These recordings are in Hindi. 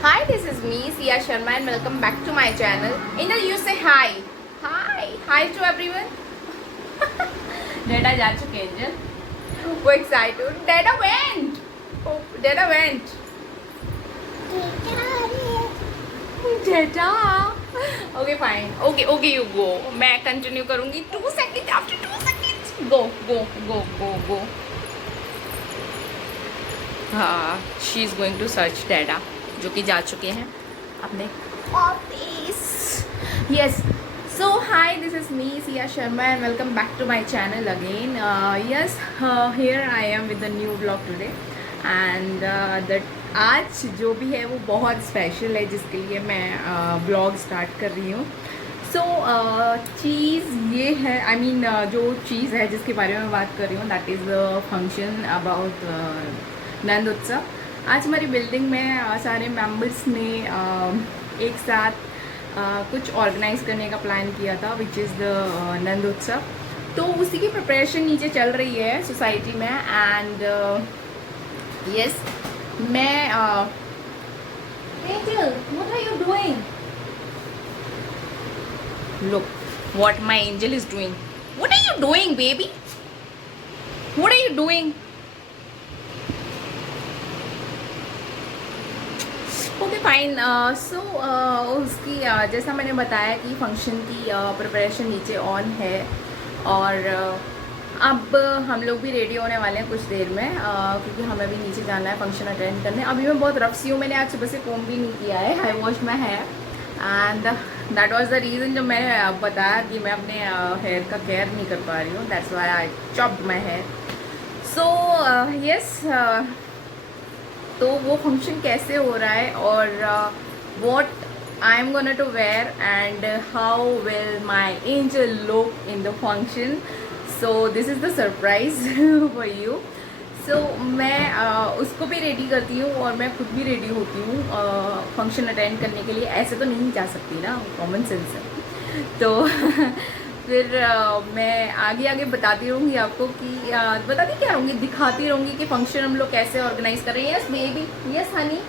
Hi, this is me, Sia Sharma, and welcome back to my channel. Angel, you say hi. Hi. Hi to everyone. Dada जा चुके Angel. वो excited. Dada went. Oh, Dada went. Dada. Okay, fine. Okay, you go. मैं continue करूँगी 2 seconds after 2 seconds. Go. हाँ, she is going to search Dada. जो कि जा चुके हैं अपने office. Yes, so hi, this is me Siya Sharma and welcome back to my channel again. Yes, here I am with the new blog today एंड आज जो भी है वो बहुत स्पेशल है जिसके लिए मैं ब्लॉग स्टार्ट कर रही हूँ. सो चीज़ ये है, आई मीन जो चीज़ है जिसके बारे में बात कर रही हूँ that is the function about Nand Utsav. आज हमारी बिल्डिंग में सारे मेंबर्स ने एक साथ कुछ ऑर्गेनाइज करने का प्लान किया था विच इज़ द नंद उत्सव. तो उसी की प्रिपरेशन नीचे चल रही है सोसाइटी में एंड यस मैं Angel, what are you doing? Look what my angel is doing. What are you doing, baby? What are you doing? Okay fine. So उसकी जैसा मैंने बताया कि फंक्शन की प्रिपरेशन नीचे ऑन है और अब हम लोग भी रेडी होने वाले हैं कुछ देर में क्योंकि हमें भी नीचे जाना है फंक्शन अटेंड करने. अभी मैं बहुत रफ सी हूँ, मैंने आज सुबह से कोम भी नहीं किया है. I wash my hair and that was the reason जब मैंने बताया कि मैं अपने हेयर का केयर नहीं कर पा रही हूँ. That's why I chopped my hair. So yes, तो वो फंक्शन कैसे हो रहा है और what I am gonna to wear and how will my angel look in the function. So this is the surprise for you. So मैं उसको भी रेडी करती हूँ और मैं खुद भी रेडी होती हूँ फंक्शन अटेंड करने के लिए. ऐसे तो नहीं जा सकती ना, कॉमन सेंस है. तो फिर मैं आगे बताती रहूँगी आपको कि बताती क्या रहूँगी, दिखाती रहूँगी कि फंक्शन हम लोग कैसे ऑर्गेनाइज कर रहे हैं. Yes baby, yes honey,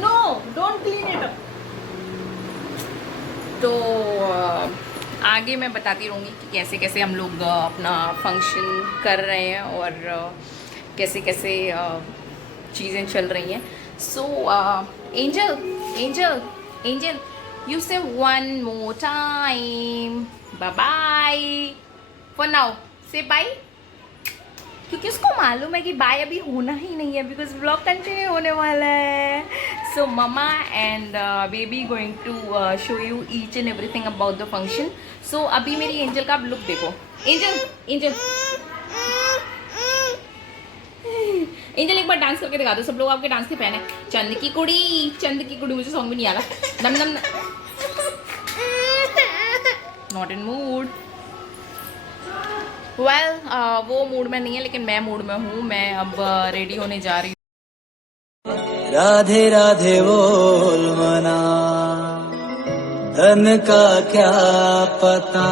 no don't clean it up. तो आगे मैं बताती रहूँगी कि कैसे कैसे हम लोग अपना फंक्शन कर रहे हैं और कैसे कैसे चीज़ें चल रही हैं. सो angel you say one more time bye bye for now. say bye क्योंकि उसको मालूम है कि बाय अभी होना ही नहीं है बिकॉज ब्लॉग कंटिन्यू होने वाला है. So mama and baby going to show you each and everything about the function. So अभी मेरी एंजल का आप लुक देखो. एंजल एक बार डांस करके दिखा दो. सब लोग आपके डांस के फैन है. चंद की कुड़ी मुझे सॉन्ग भी नहीं आ रहा. नम नॉट इन मूड. वेल वो मूड में नहीं है लेकिन मैं मूड में हूँ. मैं अब रेडी होने जा रही हूँ. राधे राधे बोल मना, धन का क्या पता.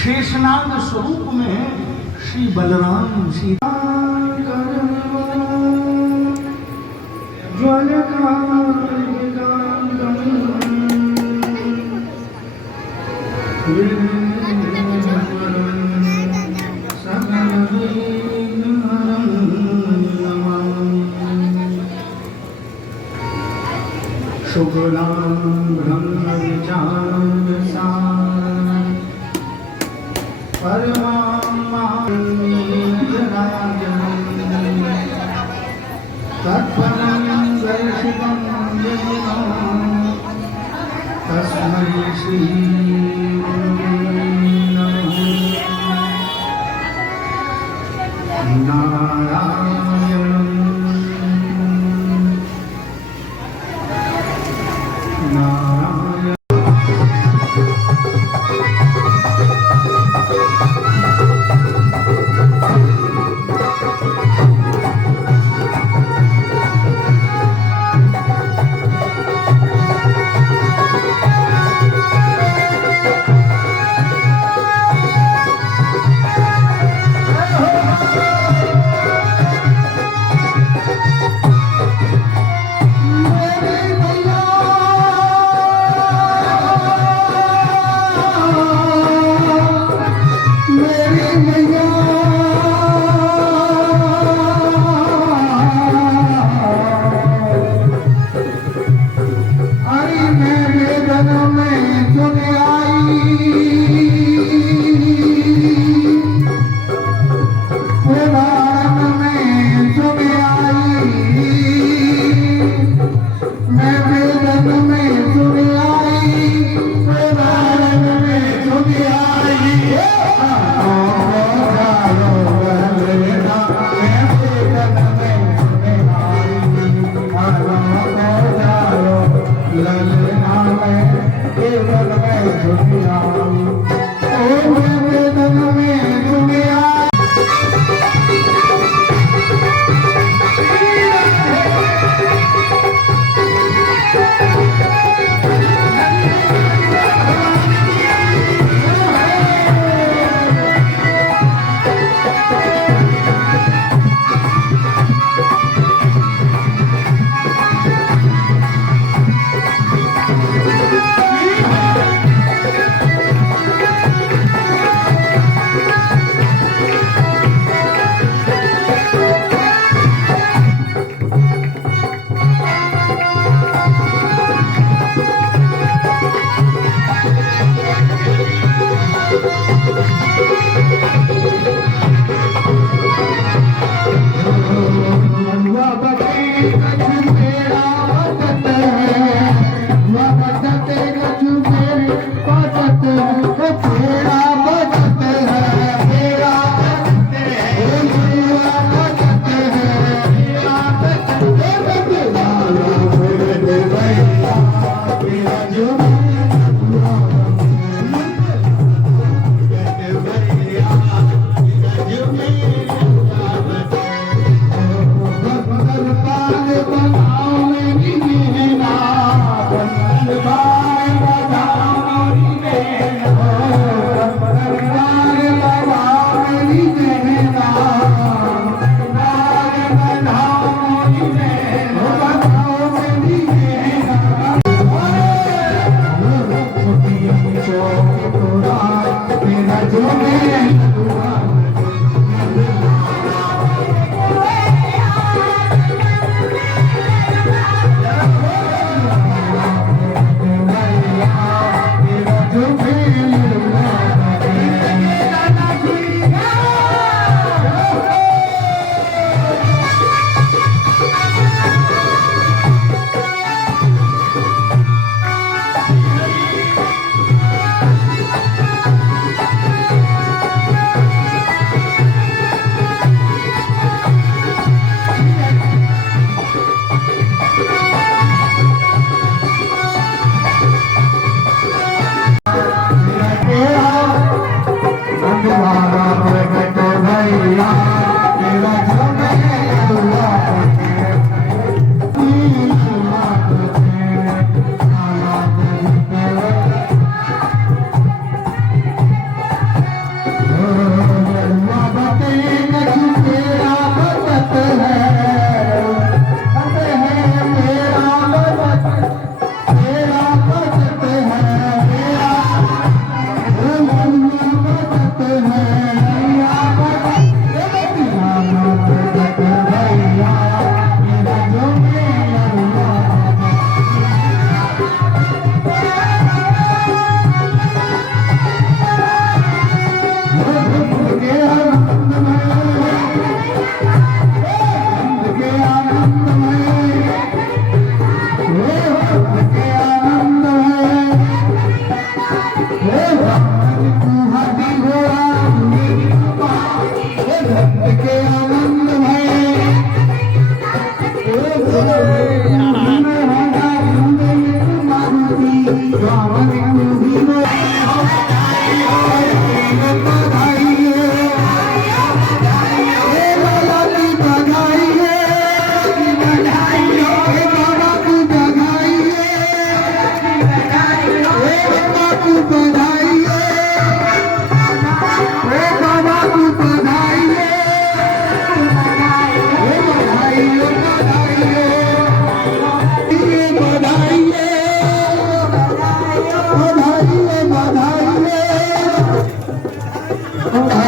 शेषनाग स्वरूप में श्री बलराम सीता शुक्लां ब्रह्म विचार तस्मै श्री नारायण नारायण.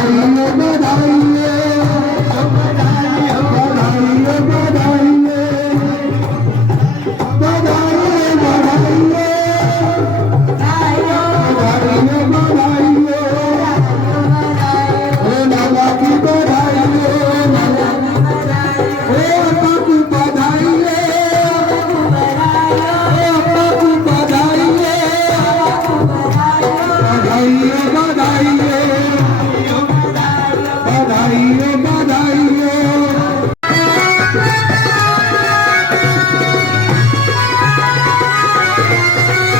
बधाई हो, बधाई हो, बधाई हो, बधाई हो, बधाई हो, बधाई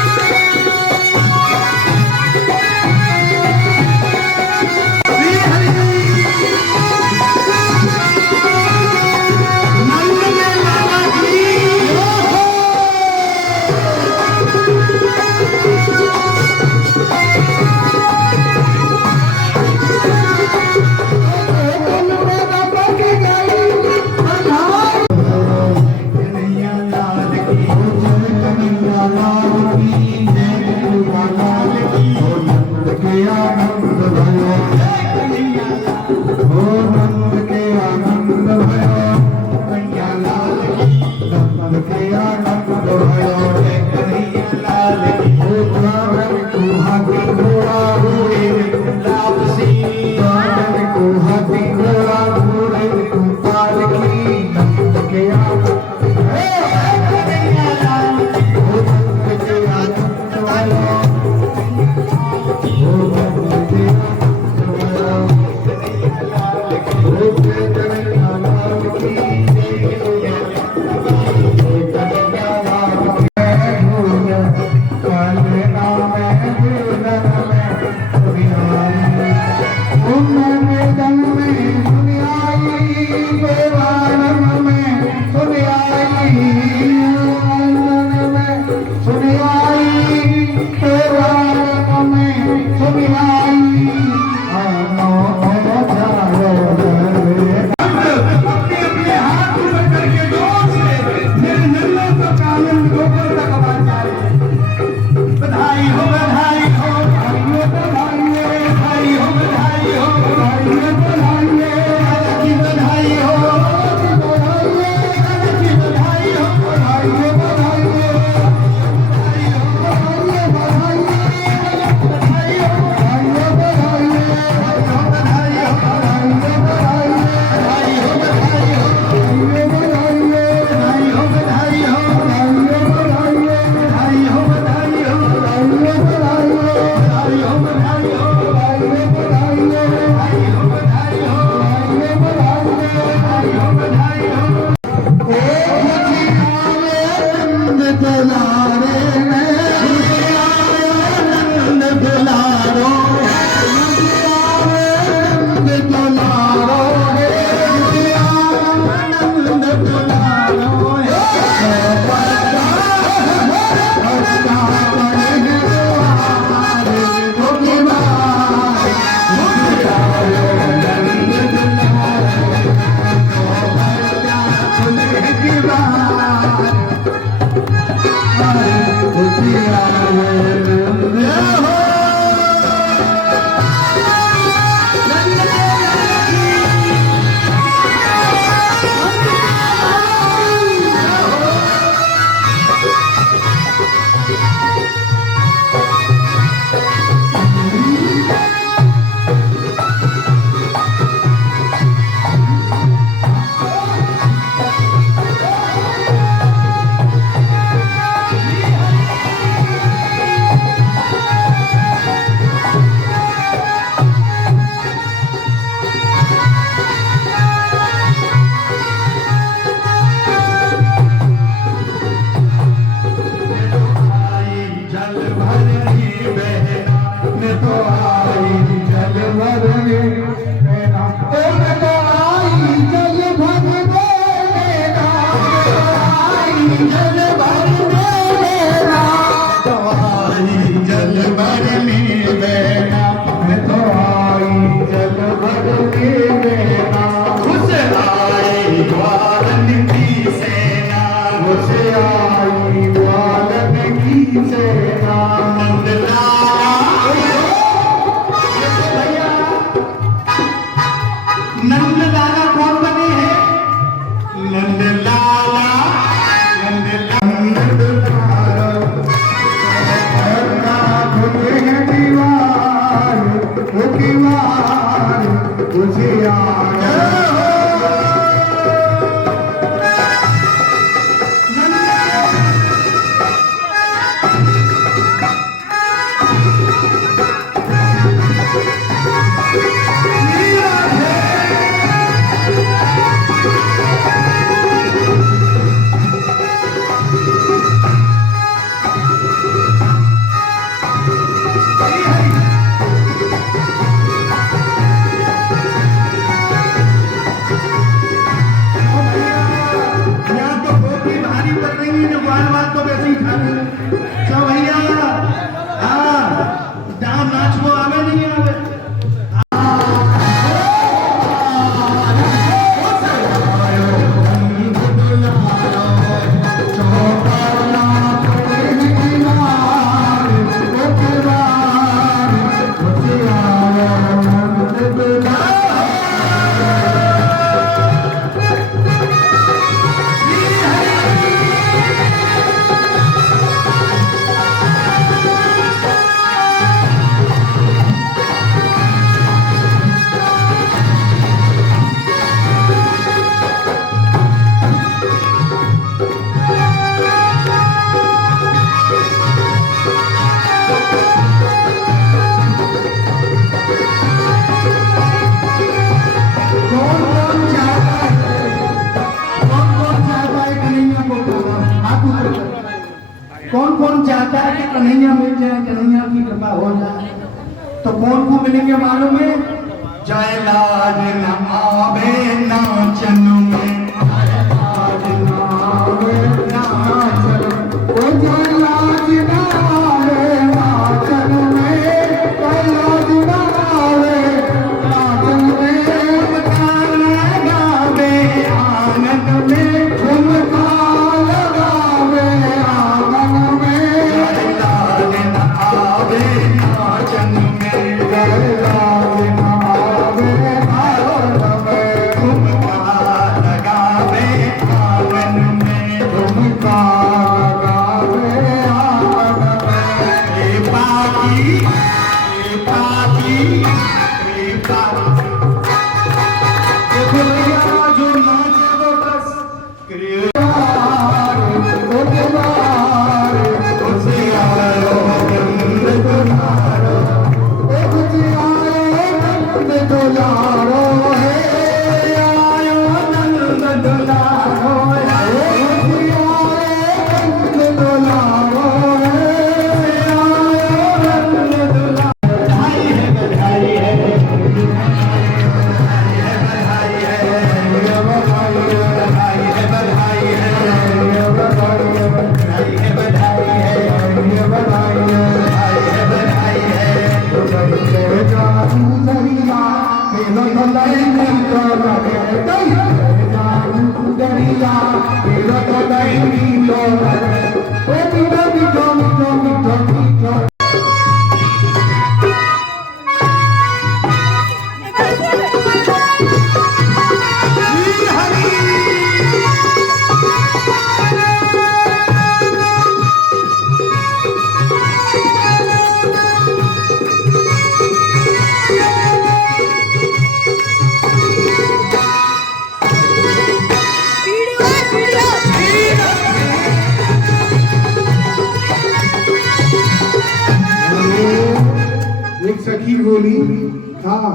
हो। नंद लाला कौन बने हैं? नंद लाला, नंद लाला होते हैं दीवार, वो दीवार उसे कौन कौन चाहता है कि कन्हैया मिल जाए, कन्हैया की कृपा हो जाए? तो कौन को मिलेंगे मालूम है? जय लाज न आवे नाचन में, लाज न आवे नाचन, ओ जय लाज न आवे नाचन में, जय लाज न आवे नाचन में, गाना गावे आनंद में, झुमका लगावे आंगन में, जय लाज न आवे नाचन में, जय लाज न आवे आनंद में, झुमका लगावे आंगन में, झुमका लगावे आंगन में, कृपा की, कृपा की, कृपा देखो भैया जो नाचे वो बस कृपा ओ दीवार उसे आयो नंद दुलारो, उसे आयो नंद दुलारो है, आयो नंद दुलारो है, उसे आयो नंद दुलारो है, आयो नंद दुलारो। बधाई है, बधाई है, एक सखी बोली हाँ,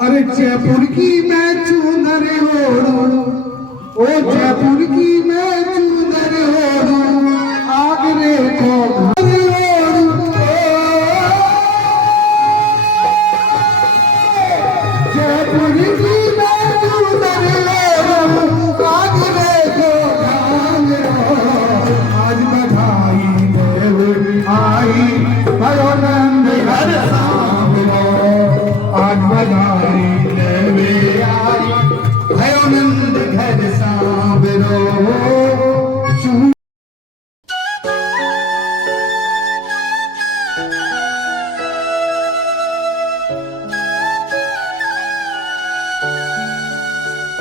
अरे जयपुर की मैं चूनर ओढ़ू, ओ जयपुर की मैं चूनर ओढ़ू, आगरे को